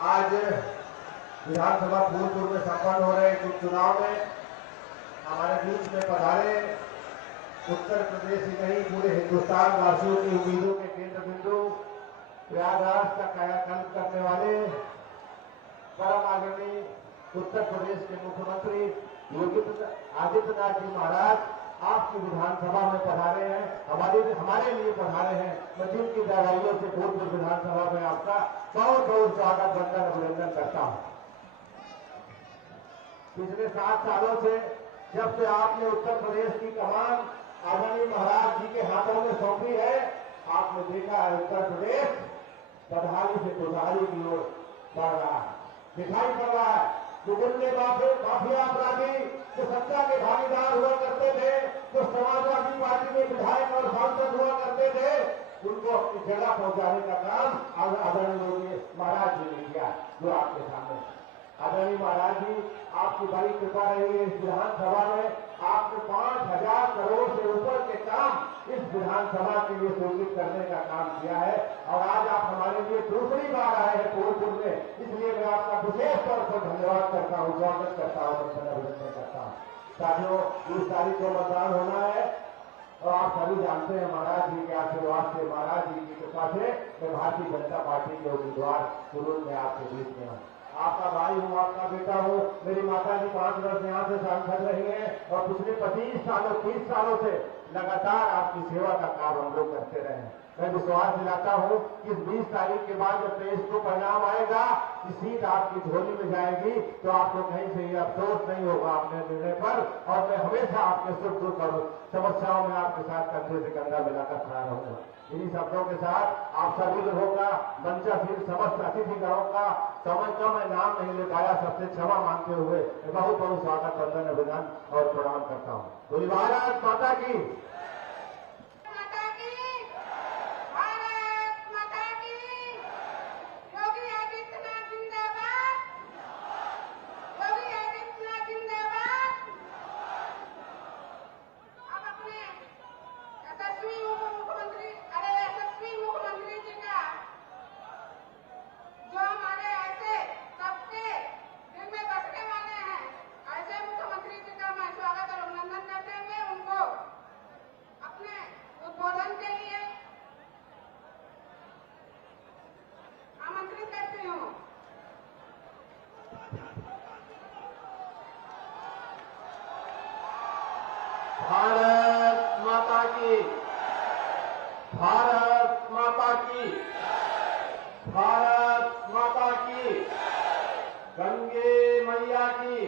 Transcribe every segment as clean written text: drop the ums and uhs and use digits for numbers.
आज विधानसभा फूलपुर में संपन्न हो रहे चुनाव में हमारे बीच में पधारे उत्तर प्रदेश ही नहीं पूरे हिंदुस्तान वासियों की उम्मीदों के केंद्र बिंदु प्रयागराज का कायाकल्प करने वाले परम आदरणीय उत्तर प्रदेश के मुख्यमंत्री योगी आदित्यनाथ जी महाराज आपकी विधानसभा में पधारे हैं, हमारे लिए पधारे हैं। मैं दिल की गहराइयों से फूलपुर विधानसभा में आपका बहुत बहुत स्वागत वंदन अभिनंदन करता हूं। पिछले 7 सालों से जब से आपने उत्तर प्रदेश की कमान आदरणीय महाराज जी के हाथों में सौंपी है, आपने देखा है उत्तर प्रदेश बदहाली से खुशहाली की ओर बढ़ रहा है, दिखाई पड़ रहा है। जो गुंडे माफिया अपराधी जो सत्ता के भागीदार हुआ करते थे, जो समाजवादी पार्टी में विधायक और सांसद हुआ करते थे, उनको अपनी जगह पहुंचाने का काम आदरणीय योगी महाराज जी ने किया, जो आपके सामने। आदरणीय महाराज जी आपकी बड़ी कृपा रही है इस विधानसभा में, आपने 5,000 करोड़ से ऊपर के काम इस विधानसभा के लिए स्वीकृत करने का काम किया है और आज आप हमारे लिए दूसरी बार आए हैं फूलपुर में, इसलिए मैं आपका विशेष तौर पर धन्यवाद करता हूँ, स्वागत करता हूँ, अभिनंदन करता हूँ। साथियों, 20 तारीख को मतदान होना है और आप सभी जानते हैं महाराज जी के आशीर्वाद से, महाराज जी की कृपा से मैं भारतीय जनता पार्टी के उम्मीदवार कुरूल में आपके बीच में हूँ। आपका भाई हूँ, आपका बेटा हूँ। मेरी माता जी 5 वर्ष यहाँ से सांसद रही हैं और पिछले 25 सालों 30 सालों से लगातार आपकी सेवा का काम हम लोग करते रहे हैं। मैं विश्वास दिलाता हूँ कि 20 तारीख के बाद जब 23 को परिणाम आएगा, कि सीट आपकी झोली में जाएगी, तो आपको कहीं से ये अफसोस नहीं होगा अपने निर्णय पर और मैं हमेशा आपके सुख दुख और समस्याओं में आपके साथ कंधे से कंधा मिलाकर खड़ा रहूंगा। इन्हीं शब्दों के साथ आप सभी लोगों का, मंचासीन समस्त अतिथिगणों का समय का मैं नाम नहीं ले पाया, सबसे क्षमा मांगते हुए बहुत बहुत स्वागत वंदन अभिनंदन और प्रणाम करता हूँ। बोलिए भारत माता की। भारत माता की, भारत माता की, भारत माता की, गंगे मैया की,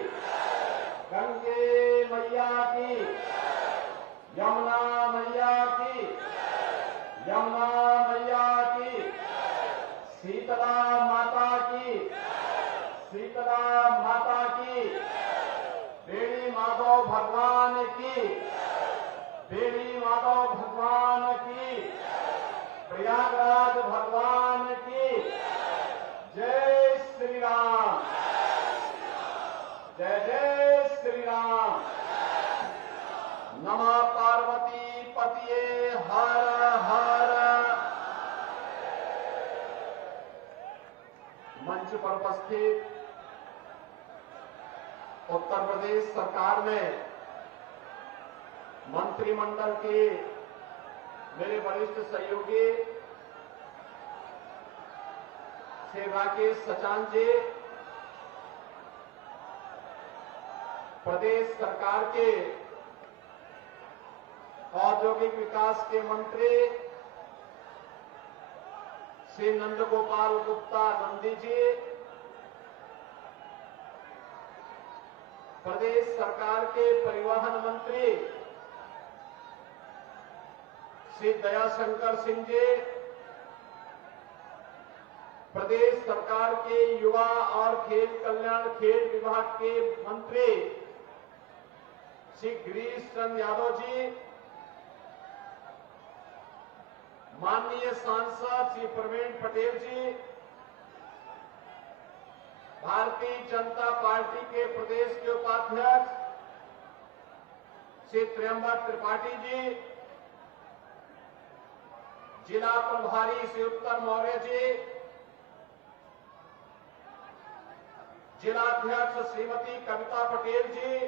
गंगे मैया की, यमुना मैया की, यमुना मैया की, शीतला माता की, शीतला माता की, बेड़ी माधव भगवान की, बेड़ी माधव भगवान की, प्रयागराज भगवान की। जय श्री राम, जय जय श्री राम। नमः पार्वती पतिये हर हर। मंच पर उपस्थित उत्तर प्रदेश सरकार में मंत्रिमंडल के मेरे वरिष्ठ सहयोगी श्री राकेश सचान जी, प्रदेश सरकार के औद्योगिक विकास के मंत्री श्री नंदगोपाल गुप्ता नंदी जी, प्रदेश सरकार के परिवहन मंत्री श्री दयाशंकर सिंह जी, प्रदेश सरकार के युवा और खेल कल्याण खेल विभाग के मंत्री श्री गिरीश चंद्र यादव जी, माननीय सांसद श्री प्रवीण पटेल जी, भारतीय जनता पार्टी के प्रदेश के उपाध्यक्ष श्री त्र्यंबक त्रिपाठी जी, जिला प्रभारी श्री उत्तर मौर्य जी, जिलाध्यक्ष श्रीमती कविता पटेल जी,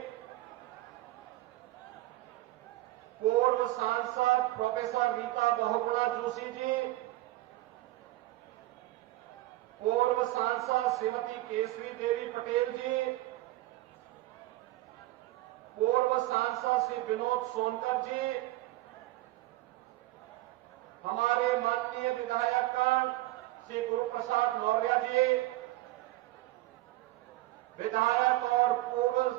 पूर्व सांसद प्रोफेसर रीता बहुगुणा जोशी जी, पूर्व सांसद श्रीमती केसरी देवी पटेल जी, पूर्व सांसद श्री विनोद सोनकर जी, हमारे माननीय विधायकगण श्री गुरुप्रसाद मौर्य जी, विधायक और पूर्व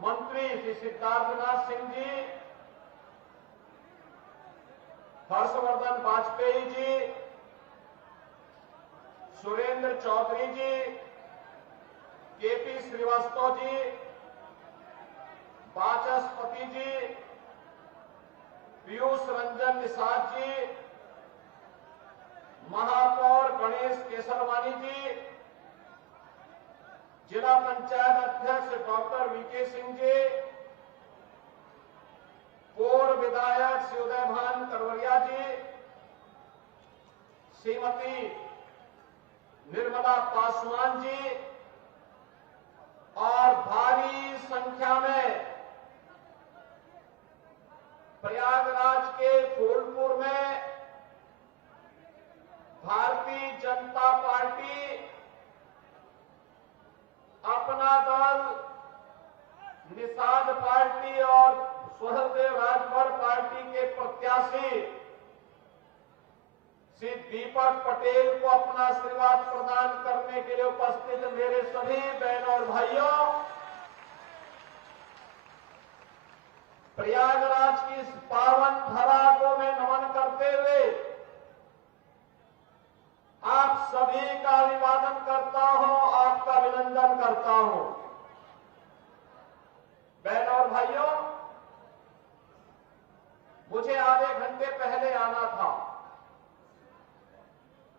मंत्री श्री सिद्धार्थनाथ सिंह जी, हर्षवर्धन वाजपेयी जी, सुरेंद्र चौधरी जी, केपी श्रीवास्तव जी, वाचस्पति जी, पीयूष रंजन निषाद जी, महापौर गणेश केसरवानी जी, जिला पंचायत अध्यक्ष डॉक्टर वीके सिंह जी, पूर्व विधायक श्री उदयभान करवरिया जी, श्रीमती निर्मला पासवान जी और भारी संख्या में प्रयागराज के फूलपुर में भारतीय जनता पार्टी, अपना दल, निषाद पार्टी और स्वदेव राजभर पार्टी के प्रत्याशी श्री दीपक पटेल को अपना आशीर्वाद प्रदान करने के लिए उपस्थित मेरे सभी बहनों और भाइयों, प्रयागराज की इस पावन धरा को मैं नमन करते हुए आप सभी का अभिवादन करता हूं, आपका अभिनंदन करता हूं। बहनों और भाइयों, मुझे आधे घंटे पहले आना था।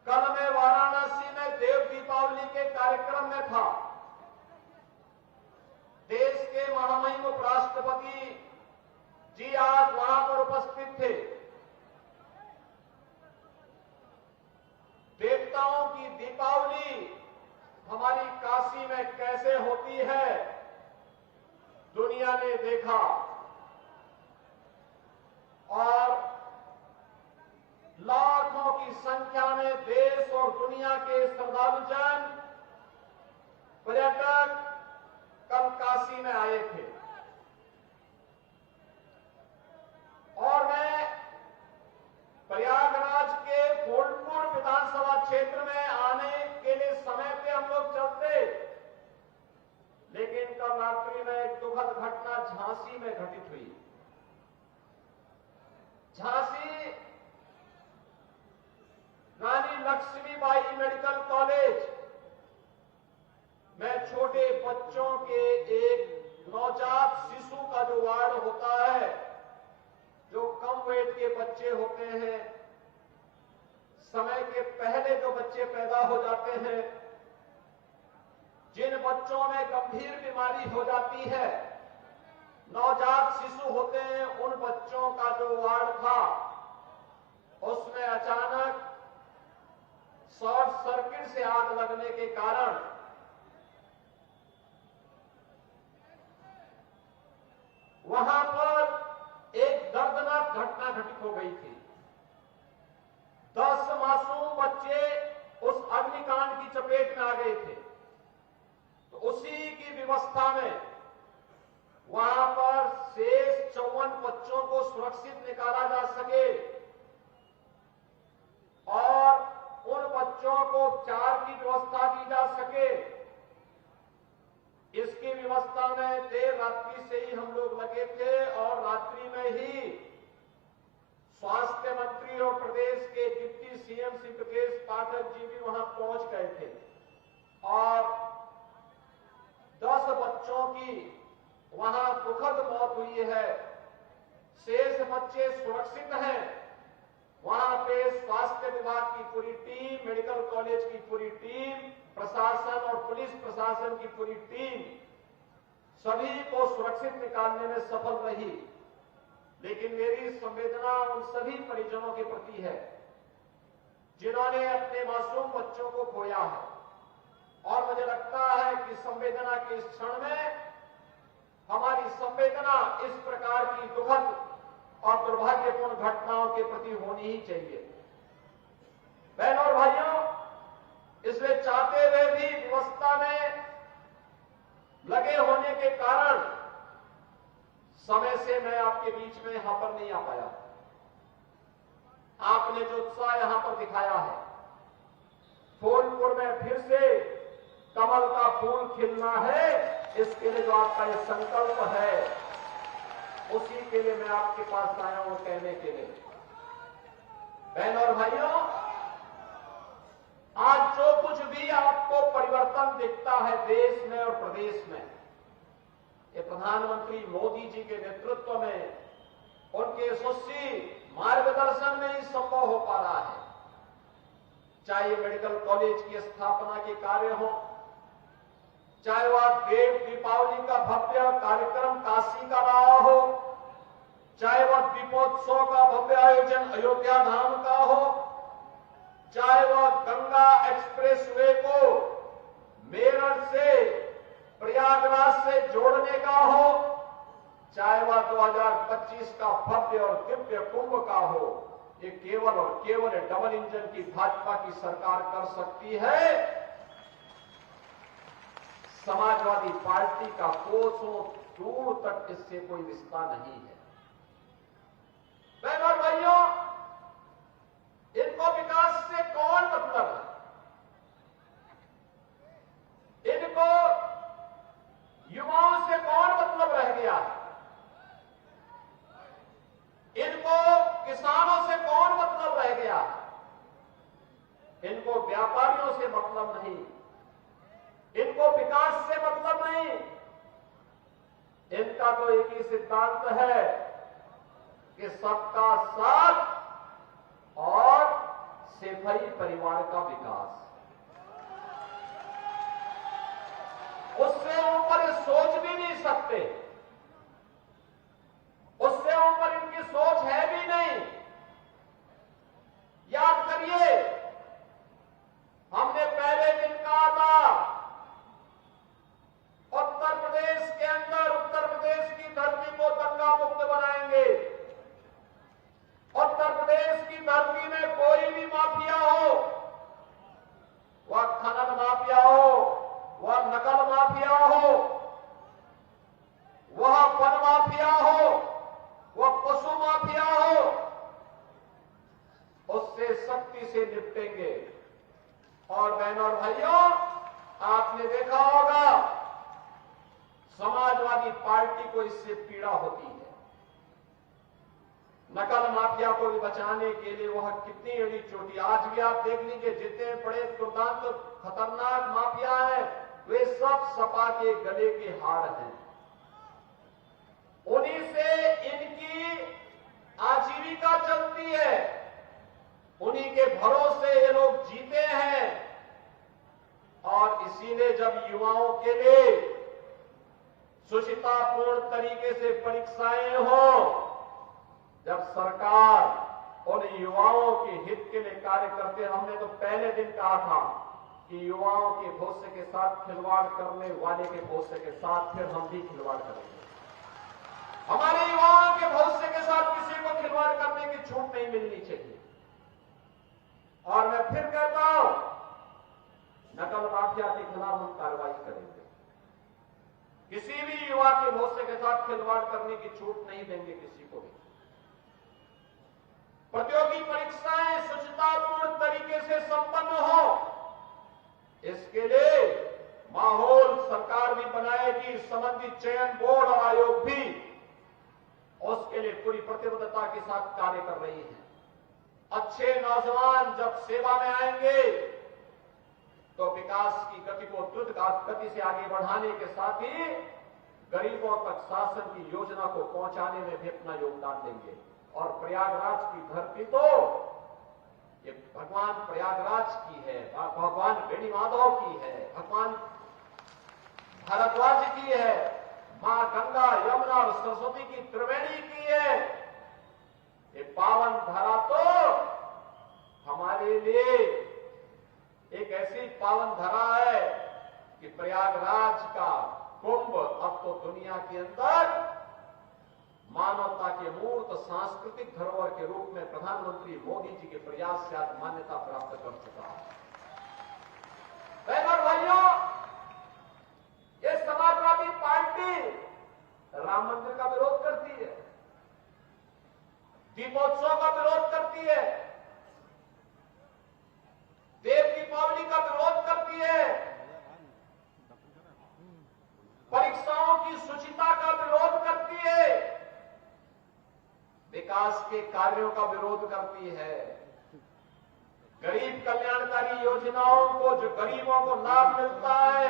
कल मैं वाराणसी में देव दीपावली के कार्यक्रम में था। देश के महामहिम उपराष्ट्रपति जी आज वहां पर उपस्थित थे। देवताओं की दीपावली हमारी काशी में कैसे होती है, दुनिया ने देखा और लाखों की संख्या में देश और दुनिया के श्रद्धालुजन, पर्यटक कल काशी में आए थे और मैं प्रयागराज के फूलपुर विधानसभा क्षेत्र में आने के लिए समय पे हम लोग चलते, लेकिन कल रात्रि में एक दुखद घटना झांसी में घटित हुई। झांसी रानी लक्ष्मीबाई मेडिकल कॉलेज में छोटे बच्चों के एक नवजात शिशु का जो वार्ड होता है, जो कम वेट के बच्चे होते हैं, समय के पहले जो बच्चे पैदा हो जाते हैं, जिन बच्चों में गंभीर बीमारी हो जाती है, नवजात शिशु होते हैं, उन बच्चों का जो वार्ड था, उसमें अचानक शॉर्ट सर्किट से आग लगने के कारण वहां पर एक दर्दनाक घटना घटित हो गई थी। 10 मासूम बच्चे उस अग्निकांड की चपेट में आ गए थे। तो उसी की व्यवस्था में वहां पर शेष 54 बच्चों को सुरक्षित निकाला जा सके और उन बच्चों को उपचार की व्यवस्था दी जा सके, इसकी व्यवस्था में देर रात्रि से ही हम लोग लगे थे और रात्रि में ही स्वास्थ्य मंत्री और प्रदेश के डिप्टी सीएम श्री ब्रजेश पाठक जी भी वहां पहुंच गए थे और 10 बच्चों की वहां दुखद मौत हुई है। शेष बच्चे सुरक्षित हैं। वहां पे स्वास्थ्य विभाग की पूरी टीम, मेडिकल कॉलेज की पूरी टीम, प्रशासन और पुलिस प्रशासन की पूरी टीम सभी को सुरक्षित निकालने में सफल रही। लेकिन मेरी संवेदना उन सभी परिजनों के प्रति है जिन्होंने अपने मासूम बच्चों को खोया है और मुझे लगता के इस क्षण में हमारी संवेदना इस प्रकार की दुखद और दुर्भाग्यपूर्ण घटनाओं के प्रति होनी ही चाहिए। बहनों और भाइयों, इसलिए चाहते हुए भी व्यवस्था में लगे होने के कारण समय से मैं आपके बीच में यहां पर नहीं आ पाया। आपने जो उत्साह यहां पर दिखाया है, फूलपुर में फिर से कमल का फूल खिलना है, इसके लिए जो आपका ये संकल्प है, उसी के लिए मैं आपके पास आया हूं कहने के लिए। बहनों और भाइयों, आज जो कुछ भी आपको परिवर्तन दिखता है देश में और प्रदेश में, ये प्रधानमंत्री मोदी जी के नेतृत्व में, उनके यशस्वी मार्गदर्शन में ही संभव हो पा रहा है। चाहे ये मेडिकल कॉलेज की स्थापना के कार्य हो, चाहे वह देव दीपावली का भव्य कार्यक्रम काशी का रहा हो, चाहे वह दीपोत्सव का भव्य आयोजन अयोध्या धाम का हो, चाहे वह गंगा एक्सप्रेसवे को मेरठ से प्रयागराज से जोड़ने का हो, चाहे वह 2025 का भव्य और दिव्य कुंभ का हो, ये केवल और केवल डबल इंजन की भाजपा की सरकार कर सकती है। समाजवादी पार्टी का कोसों दूर तक इससे कोई रिश्ता नहीं है। बहनों और भाइयों, इनको विकास से कौन मतलब है? इनको युवाओं से कौन मतलब रह गया है? इनको किसानों से कौन मतलब रह गया है? इनको व्यापारियों से मतलब नहीं, इनको विकास से मतलब नहीं। इनका तो एक ही सिद्धांत है कि सबका साथ और सेफई परिवार का विकास। उससे ऊपर ये सोच भी नहीं सकते, उससे ऊपर इनकी सोच है भी नहीं। याद करिए, हमने पहले दिन कहा था, उत्तर प्रदेश के अंदर, उत्तर प्रदेश की धरती को दंगा मुक्त बनाएंगे। उत्तर प्रदेश की धरती में कोई भी माफिया हो, वह खनन माफिया हो, वह नकल माफिया हो, वह वन माफिया हो, वह पशु माफिया हो, उससे सख्ती से निपटेंगे। और बहनों और भाइयों, आपने देखा होगा समाजवादी पार्टी को इससे पीड़ा होती है। नकल माफिया को भी बचाने के लिए वह कितनी एड़ी चोटी, आज भी आप देख लीजिए, जितने बड़े दुर्दांत खतरनाक माफिया हैं, वे सब सपा के गले के हार हैं। उन्हीं से इनकी आजीविका चलती है, उन्हीं के भरोसे ये लोग जीते हैं। और इसीलिए जब युवाओं के लिए सुचितापूर्ण तरीके से परीक्षाएं हो, जब सरकार उन युवाओं के हित के लिए कार्य करते, हमने तो पहले दिन कहा था कि युवाओं के भविष्य के साथ खिलवाड़ करने वाले के भविष्य के साथ फिर हम भी खिलवाड़ करेंगे। हमारे युवाओं के भविष्य के साथ किसी को खिलवाड़ करने की छूट नहीं मिलनी चाहिए। और मैं फिर कहता हूं, नकल माफिया के खिलाफ हम कार्रवाई करेंगे। किसी भी युवा के भविष्य के साथ खिलवाड़ करने की छूट नहीं देंगे किसी को भी। प्रतियोगी परीक्षाएं सुचितापूर्ण तरीके से संपन्न हो, इसके लिए माहौल सरकार भी बनाएगी, संबंधित चयन बोर्ड और आयोग भी उसके लिए पूरी प्रतिबद्धता के साथ कार्य कर रही है। अच्छे नौजवान जब सेवा में आएंगे तो विकास की गति को द्रुत गति से आगे बढ़ाने के साथ ही गरीबों तक शासन की योजना को पहुंचाने में भी अपना योगदान देंगे। और प्रयागराज की धरती तो ये भगवान प्रयागराज की है, भगवान बेणी माधव की है, भगवान भारद्वाज की है, मां गंगा, यमुना और सरस्वती की त्रिवेणी की है। ये पावन धरा तो हमारे लिए एक ऐसी पावन धरा है कि प्रयागराज का कुंभ अब तो दुनिया के अंदर मानवता के मूर्त सांस्कृतिक धरोहर के रूप में प्रधानमंत्री मोदी जी के प्रयास से आज मान्यता प्राप्त कर चुका है। बहनों और भाइयों, ये समाजवादी पार्टी राम मंदिर का विरोध करती है, दीपोत्सव का विरोध करती है, देव दीपावली का विरोध करती है, परीक्षाओं की शुचिता का विरोध करती है, विकास के कार्यों का विरोध करती है, गरीब कल्याणकारी योजनाओं को, जो गरीबों को लाभ मिलता है,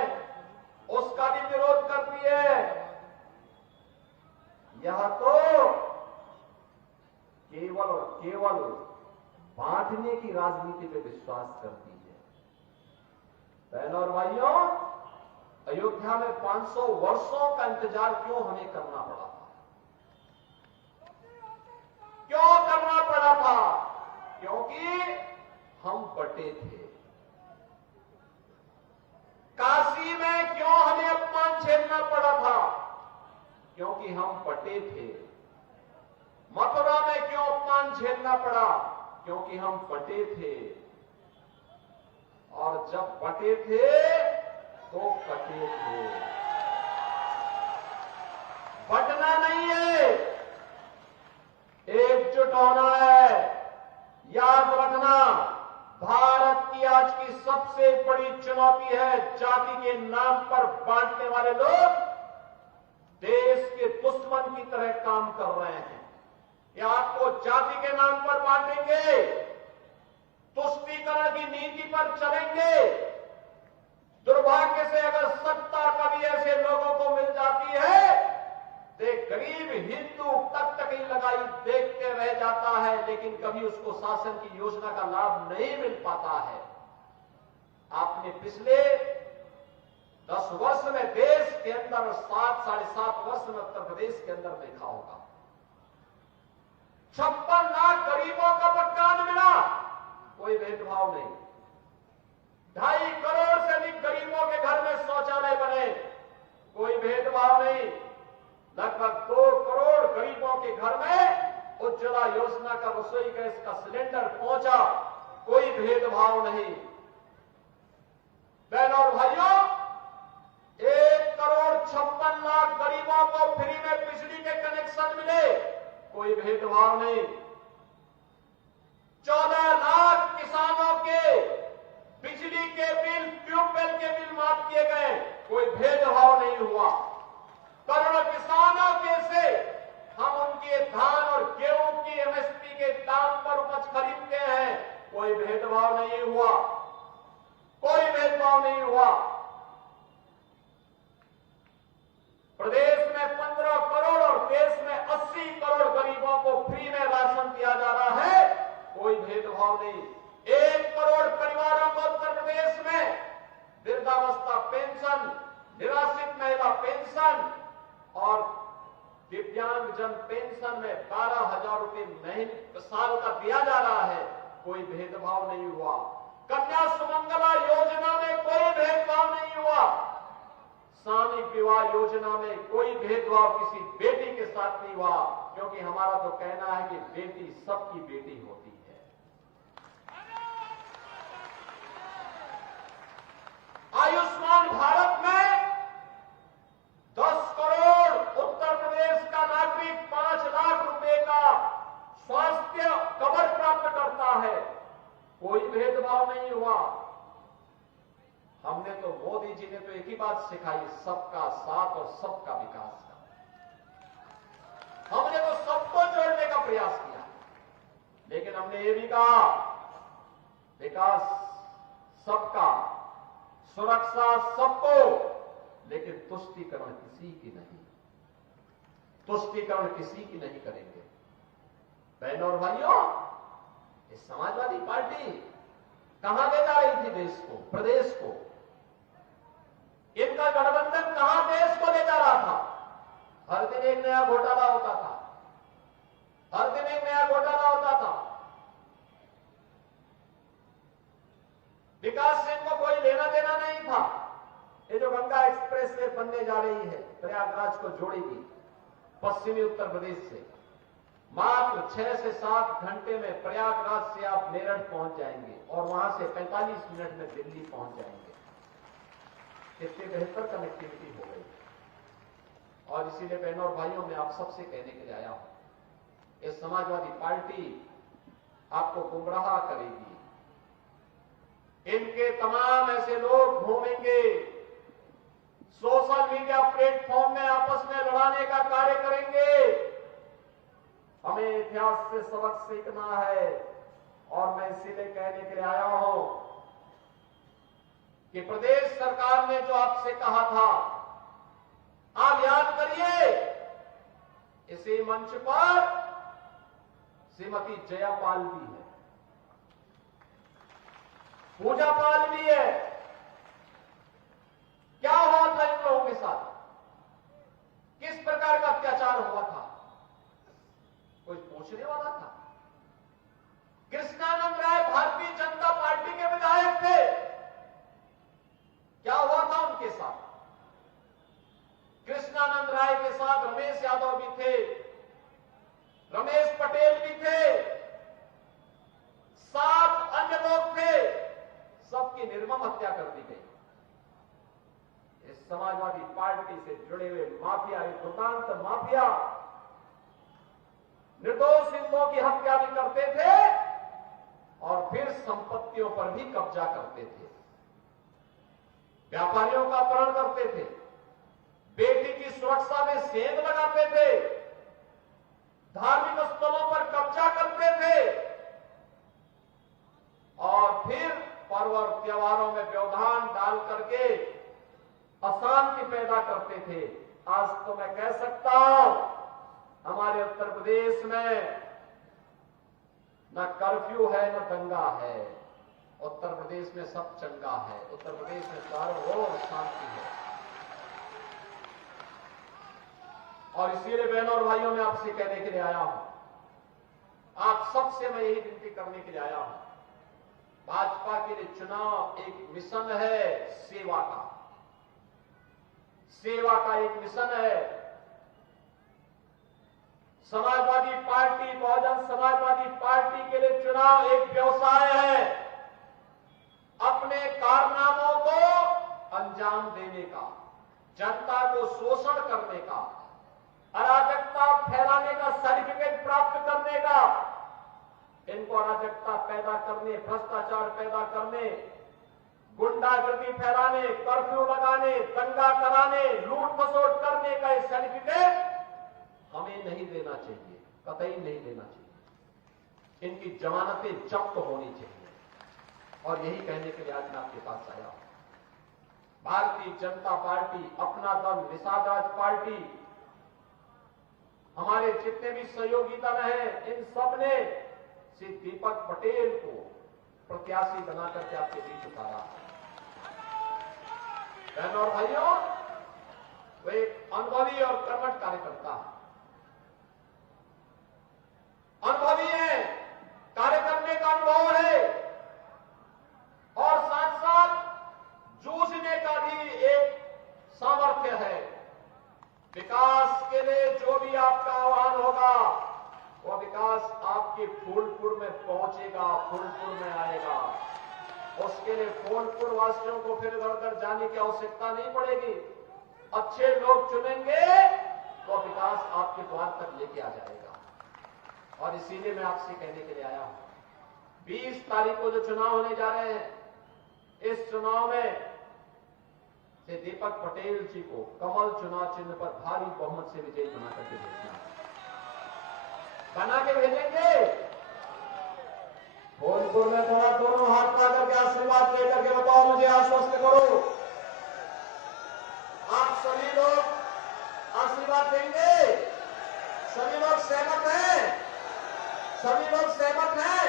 उसका भी विरोध करती है। यह तो केवल और केवल बांटने की राजनीति पे विश्वास करती है। बहनों और भाइयों, अयोध्या में 500 वर्षों का इंतजार क्यों हमें करना पड़ा था? क्यों करना पड़ा था? क्योंकि हम बटे थे। काशी में क्यों हमें अपमान झेलना पड़ा था? क्योंकि हम बटे थे। मथुरा में क्यों अपमान झेलना पड़ा? क्योंकि हम बटे थे। और जब बटे थे तो कटे थे। बटना नहीं है, एकजुट होना है। याद रखना, भारत की आज की सबसे बड़ी चुनौती है जाति के नाम पर बांटने वाले लोग देश के दुश्मन की तरह काम कर रहे हैं। ये आपको जाति के नाम पर बांटेंगे, तुष्टीकरण की नीति पर चलेंगे। दुर्भाग्य से अगर सत्ता कभी ऐसे लोगों को मिल जाती है, तो गरीब हिंदू तक ही लगाई देखते रह जाता है, लेकिन कभी उसको शासन की योजना का लाभ नहीं मिल पाता है। आपने पिछले 10 वर्ष में देश के अंदर 7 साढ़े 7 वर्ष में उत्तर प्रदेश के अंदर देखा होगा, 56 लाख गरीबों का मकान मिला, कोई भेदभाव नहीं। 2.5 करोड़ से अधिक गरीबों के घर में शौचालय बने, कोई भेदभाव नहीं। लगभग 2 करोड़ गरीबों के घर में उज्ज्वला योजना का रसोई गैस का सिलेंडर पहुंचा, कोई भेदभाव नहीं। बहनों और भाइयों, 1 करोड़ 56 लाख गरीबों को फ्री में बिजली के कनेक्शन मिले, कोई भेदभाव नहीं। 14 लाख किसानों के बिजली के बिल, ट्यूबवेल के बिल माफ किए गए, कोई भेदभाव नहीं हुआ। करोड़ों किसानों के से हम उनके धान और गेहूं की एमएसपी के दाम पर उपज खरीदते हैं, कोई भेदभाव नहीं हुआ, कोई भेदभाव नहीं हुआ। प्रदेश में 15 करोड़ और देश में 80 करोड़ गरीबों को फ्री में राशन दिया जा रहा है, कोई भेदभाव नहीं। 1 करोड़ परिवारों को उत्तर प्रदेश में वृद्धावस्था पेंशन, निराश्रित महिला पेंशन और दिव्यांगजन पेंशन में 12,000 रुपए महीने साल का दिया जा रहा है, कोई भेदभाव नहीं हुआ। कन्या सुमंगला योजना में कोई भेदभाव नहीं हुआ। सामूहिक विवाह योजना में कोई भेदभाव किसी बेटी के साथ नहीं हुआ, क्योंकि हमारा तो कहना है कि बेटी सबकी बेटी होती है। आयुष्मान भारत में 10 करोड़ उत्तर प्रदेश का नागरिक 5 लाख रुपए का स्वास्थ्य कवर प्राप्त करता है, कोई भेदभाव नहीं हुआ। हमने तो, मोदी जी ने तो एक ही बात सिखाई, सबका साथ और सबका विकास का। हमने तो सबको जोड़ने का प्रयास किया, लेकिन हमने ये भी कहा विकास सबका, सुरक्षा सबको, लेकिन तुष्टीकरण किसी की नहीं, तुष्टीकरण किसी की नहीं करेंगे। बहनों और भाइयों, ये समाजवादी पार्टी कहां ले जा रही थी देश को, प्रदेश को? इनका गठबंधन कहां देश को ले जा रहा था? हर दिन एक नया घोटाला होता था, हर दिन एक नया घोटाला होता था। विकास से इनको कोई लेना देना नहीं था। ये जो गंगा एक्सप्रेस वे बनने जा रही है, प्रयागराज को जोड़ेगी पश्चिमी उत्तर प्रदेश से। मात्र 6 से 7 घंटे में प्रयागराज से आप मेरठ पहुंच जाएंगे और वहां से 45 मिनट में दिल्ली पहुंच जाएंगे। कितनी बेहतर कनेक्टिविटी हो गई। और इसीलिए बहनों और भाइयों, मैं आप सबसे कहने के लिए आया हूं, ये समाजवादी पार्टी आपको गुमराह करेगी। इनके तमाम ऐसे लोग घूमेंगे, सोशल मीडिया प्लेटफॉर्म में आपस में लड़ाने का कार्य करेंगे। हमें इतिहास से सबक सीखना है और मैं इसीलिए कहने के लिए आया हूं कि प्रदेश सरकार ने जो आपसे कहा था, आप याद करिए, इसी मंच पर श्रीमती जयापाल भी है, पूजा पाल भी है। क्या हुआ था इन लोगों के साथ? किस प्रकार का अत्याचार हुआ था? कोई पूछने वाला था? कृष्णानंद राय भारतीय जनता पार्टी के विधायक थे, क्या हुआ था उनके साथ? कृष्णानंद राय के साथ रमेश यादव भी थे, रमेश पटेल भी थे, 7 अन्य लोग थे, सबकी निर्मम हत्या कर दी गई। इस समाजवादी पार्टी से जुड़े हुए माफिया, एक दुर्दांत माफिया, निर्दोष हिंदुओं की हत्या भी करते थे और फिर संपत्तियों पर भी कब्जा करते थे, व्यापारियों का अपहरण करते थे, बेटी की सुरक्षा में सेंध लगाते थे, धार्मिक स्थलों पर कब्जा करते थे और फिर पर्व और त्योहारों में व्यवधान डाल करके अशांति पैदा करते थे। आज तो मैं कह सकता हूं, हमारे उत्तर प्रदेश में न कर्फ्यू है न दंगा है, उत्तर प्रदेश में सब चंगा है, उत्तर प्रदेश में चारों ओर शांति है। और इसीलिए बहनों और भाइयों, मैं आपसे कहने के लिए आया हूं, आप सबसे मैं यही विनती करने के लिए आया हूं, भाजपा के लिए चुनाव एक मिशन है, सेवा का एक मिशन है। समाजवादी पार्टी, बहुजन समाजवादी पार्टी के लिए चुनाव एक व्यवसाय है, अपने कारनामों को अंजाम देने का, जनता को शोषण करने का, अराजकता फैलाने का सर्टिफिकेट प्राप्त करने का, इनको अराजकता पैदा करने, भ्रष्टाचार पैदा करने, गुंडागर्दी फैलाने, कर्फ्यू लगाने, दंगा कराने, लूट खसोट करने का ये सर्टिफिकेट हमें नहीं देना चाहिए, कतई नहीं देना चाहिए। इनकी जमानतें जब्त होनी चाहिए। और यही कहने के लिए आज मैं आपके पास आया हूं। भारतीय जनता पार्टी, अपना दल, निषाद राज पार्टी, हमारे जितने भी सहयोगी दल हैं, इन सब ने श्री दीपक पटेल को प्रत्याशी बनाकर के आपके बीच उतारा। बहनों और भाइयों, वो एक अनुभवी और कर्मठ कार्यकर्ता है, अनुभवी है, कार्य करने का अनुभव है और साथ साथ जूझने का भी एक सामर्थ्य है। विकास के लिए जो भी आपका आह्वान होगा, वो विकास आपके फूलपुर में पहुंचेगा, फूलपुर में आएगा। उसके लिए फूलपुर वासियों को फिर इधर उधर जाने की आवश्यकता नहीं पड़ेगी। अच्छे लोग चुनेंगे तो विकास आपके द्वार तक लेके आ जाएगा। और इसीलिए मैं आपसे कहने के लिए आया हूं, 20 तारीख को जो चुनाव होने जा रहे हैं, इस चुनाव में से दीपक पटेल जी को कमल चुनाव चिन्ह पर भारी बहुमत से विजयी बना करके भेजना, बना के भेजेंगे। भोजपुर में थोड़ा दोनों हाथ पा करके आशीर्वाद लेकर के बताओ, मुझे आश्वस्त करो, आप सभी लोग आशीर्वाद देंगे? सभी लोग सहमत हैं? सभी लोग सहमत हैं?